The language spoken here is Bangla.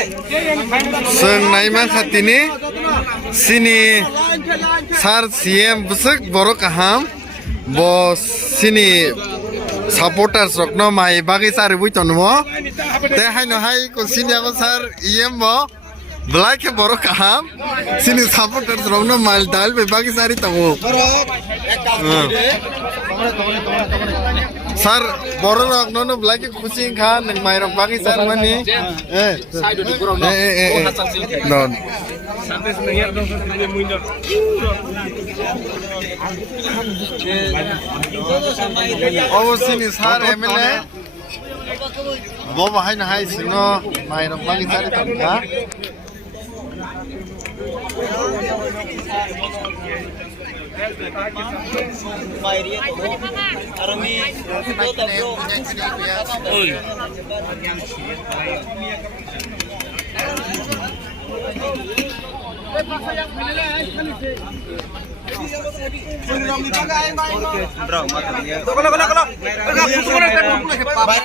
जों नायमा खाथिनि सिनि सार सीएम बुसक बर' काहाम बस सिनि supporters rokno mai bagi sari buitonmo te haino hai ko sini ako sar iem mo black boro kaham sini supporters rokno mal dal be bagi sari tamu sar boro rokno no black khushi kha nang mai rok bagi sar mani no অবশ্যই স্যার এমএলএ বাবা হাই না হাই সিনো মাইরম বাকি সারি তমকা